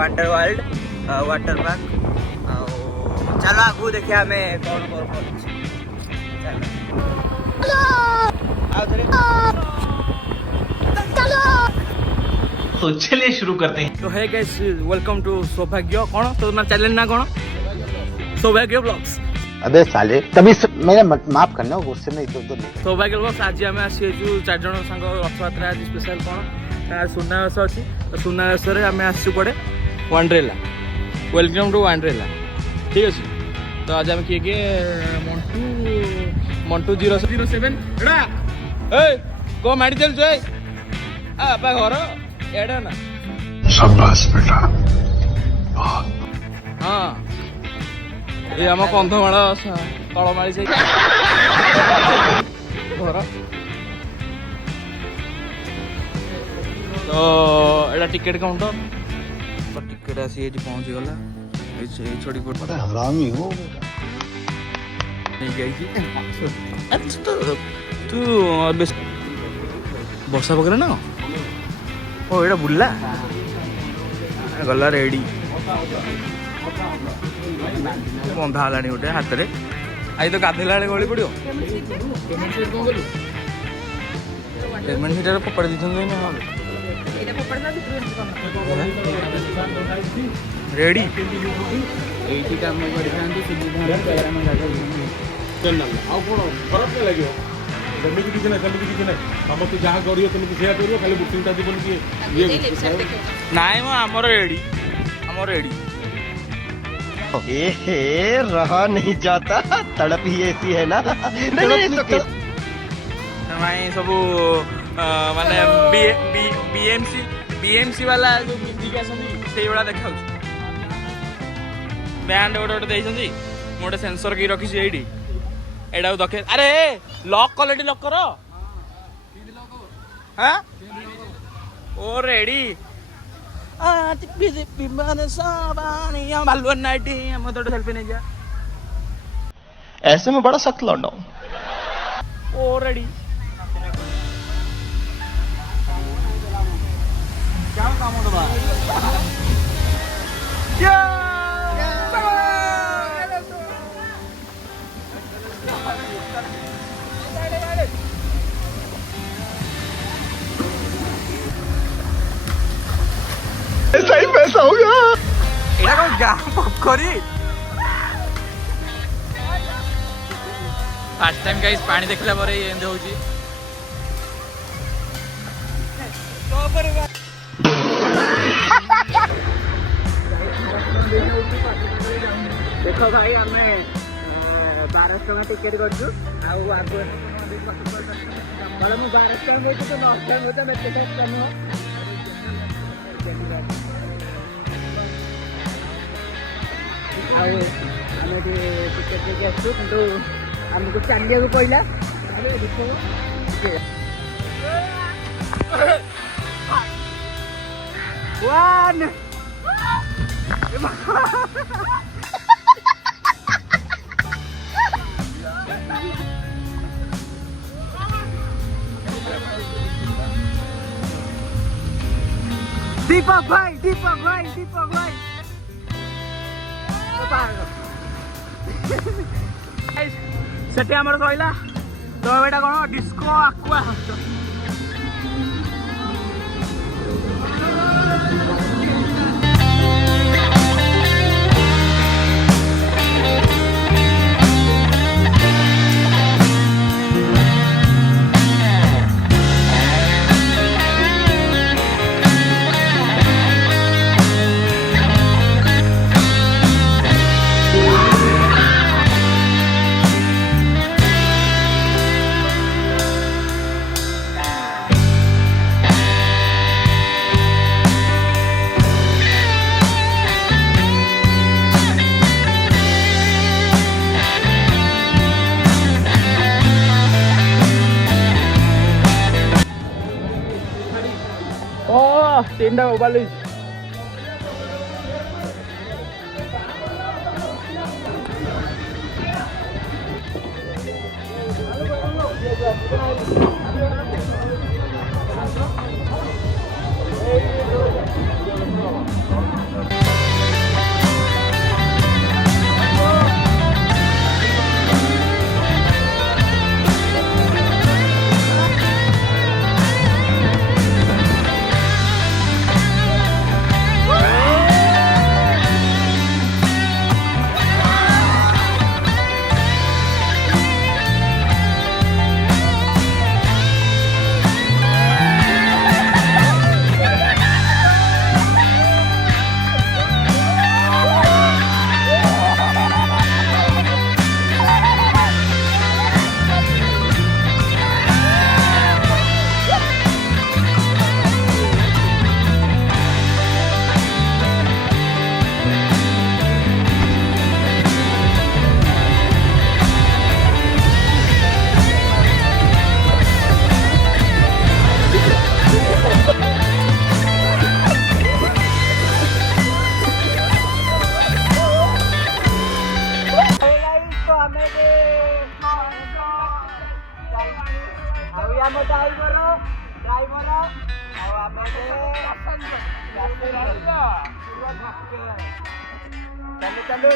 Wonder world water park. चलो आगू देखिए हमें कौन कौन तो चलिए शुरू करते हैं। तो है गाइस, वेलकम टू सौभाग्य कौन तो ना चैनल ना कौन सौभाग्य ब्लॉग्स। अबे साले तभी मेरा माफ करना गुस्से में इधर उधर सौभाग्य ब्लॉग्स। आज आम आसी चार जन सांग रथयात्रा आज स्पेशल कौन सुनावेश अच्छी तो सुनावेश आम आसू पड़े वंडरेला। वेलकम टू वंडरेला ठीक अच्छे। तो आज आम किए मंटू 007 को मारी चल आपा घर एडा ना शाबाश बेटा। हाँ ये आम कंधमाल तलमाड़ी से घर। तो एटा टिकेट काउंटर तो टिकेट आसी ये पहुंच गला छोड़ी पड़ हरामी हो नहीं गई तू वर्षा पकड़े ना ओ एटा बुल्ला गला रेडी बंधा है गोटे हाथ में आज तो गाधेला गली पड़ो पेमेंट सीटा फोपाड़ी रेडी नाई आमर रेडी आमर रेडी रहा नहीं जाता तड़प ही ऐसी है ना। सब माने बीएमसी वाला जो पिंधिक आसती देखा बैंड गोटे गोटे देखते गोटे सेंसर की रखी ये एटा दखे। अरे लॉक क्वालिटी लॉक कर हाँ ओ रेडी सेल्फी नहीं जा ऐसे में बड़ा सख्त लौंडा हूं। ओ रेडी क्या काम होता ऐसा ही पैसा हो गया एटा कौन गाँव पोखरी फास्ट टाइम गाइस पानी देखला पर एंड होची देखो भाई हमें 1200 टका टिकेट करछु आउ आगो बड़ा मु 1200 टका होची तो 900 टका होता मैं टिकट कम हो आम टिकेट लेके आसू कि आमको चलिया पड़ा वन दीपक भाई सेठी आमर कहला तो एटा कौन डिस्को आक्वा तीन उबाली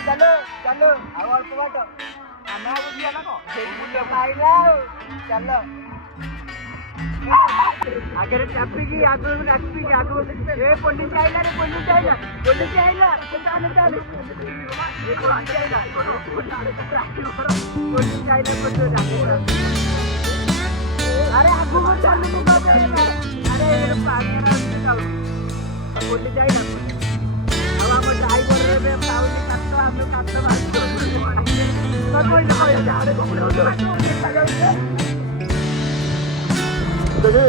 चलो चलो ଆଉ ଅଳ୍ପ ବାଟ ଆମେ ଆଉ ଯିବା ନା କଣ ସେଇଠି ବୁଲିବା ପାଇଲା ଆଉ ଚାଲ ଆଗରେ ଟ୍ରାଫିକ ଆଗରୁ ଟ୍ରାଫିକ ଆଗରୁ ଏ ପୋଲିସ ଆଇଲା ରେ ପୋଲିସ ଆଇଲା ସେ ଚାଲେ ଚାଲେ ଏ ପୋଲିସ ଆଇଲା ପୋଲିସ ଆଇଲା अरे आगू को चालू को अरे पानी जाऊ बोली जाए ना अब हम ड्राइवर रे में पाउनी काटो हम काटो तो कोई ना हो जा रे बे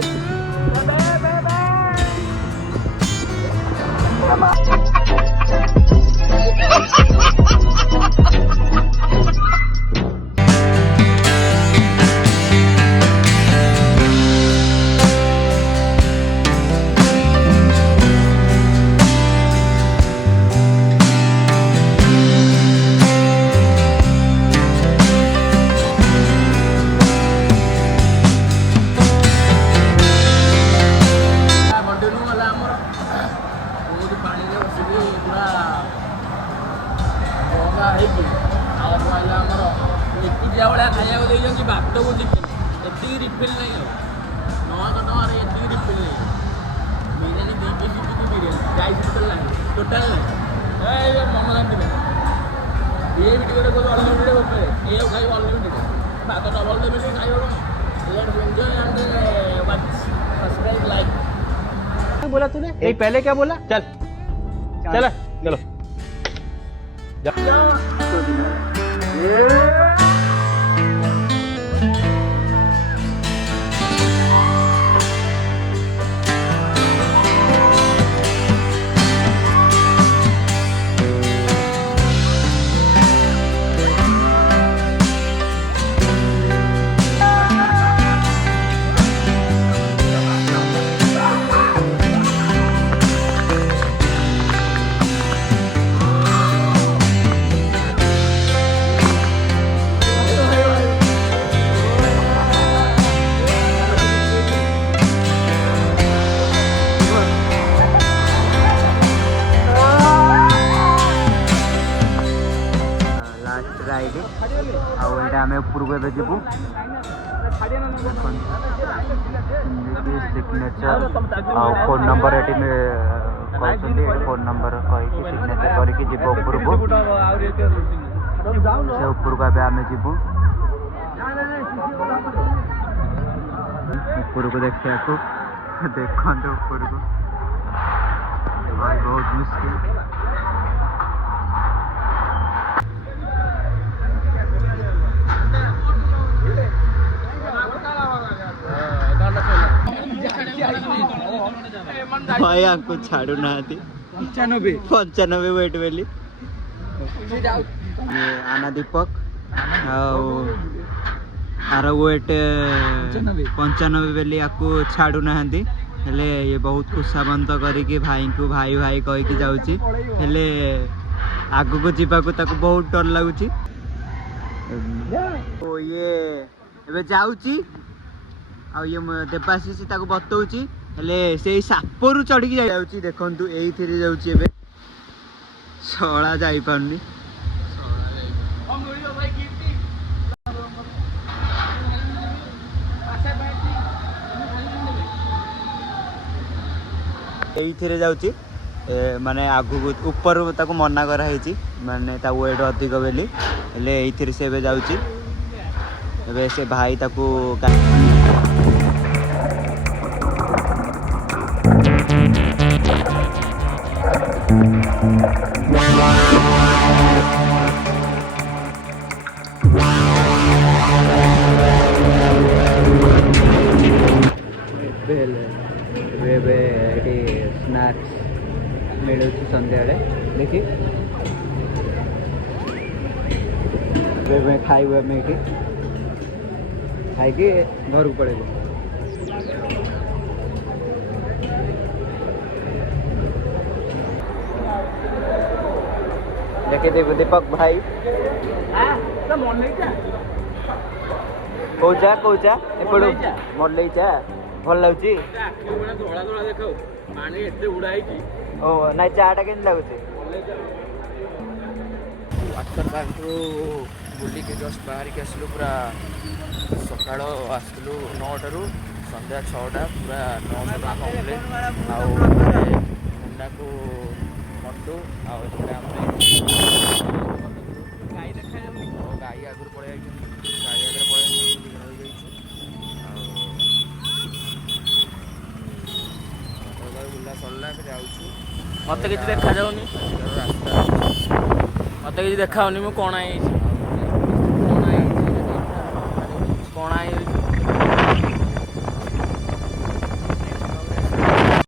बोला तूने ये पहले क्या बोला चल चल चलो ऊपर जीवु सिग्नेचर फोन नंबर ये फोन नंबर कहीकि सिग्नेचर करके जीव ऊपर को से ऊपर को आम जीवु ऊपर को देखा देखते ऊपर को बहुत मुश्किल भाई आपको छाड़ू ना 95 वेट बेली आना दीपक आर वेट 95 बेली आपको छाड़ू ना हेले ये बहुत खुशाबंत करके भाई को भाई भाई कहीकि जाऊँगी हेले आगु को जीवाकू ताको बहुत डर लगुची ये एबे जाऊँगी आ ये देवाशीष ताको बतौची हेले से सापरू चढ़ी जाऊँगी देखु ये जाऊँगी एबे शला जाई पारनी ये जाऊँगी माने आगु ऊपर ताको मना कराई माने ता वेट अधिक बेली हेले ये से जाऊँगी एबे से भाई ताको स्नैक्स मिलूँ संध्या देखी खाइबू आम ये खाई घर को पड़े देखे दीपक भाई कौचा कौचा एपड़ू मरलैचा भल लगुच ओ ना चाटा के लगुच ୱାଟର ପାର୍କରୁ ବୁଲିକି ଜଷ୍ଟ ବାହାରିକି ଆସିଲୁ ପୁରା ସକାଳ ଆସିଲୁ 9ଟାରୁ ସନ୍ଧ୍ୟା 6ଟା ପୁରା 900 ଟଙ୍କା କମ୍ପ୍ଲେନ୍ ଆଉ ମୁଣ୍ଡାକୁ ମଟୁ ଆଉ ଏପଟେ ଆମେ ଗାଈ ଆଗରୁ ପଳେଇ ଯାଇଛନ୍ତି ଗାଈ ଆଗରେ ପଳେଇ ଯାଇଛୁ ଆଉ ବୁଲା ସରିଲା ଏବେ ଯାଉଛୁ ମତେ କିଛି ଦେଖାଯାଉନି ରାସ୍ତା ମତେ କିଛି ଦେଖାଯାଉନି ମୁଁ କ'ଣ ହେଇଛି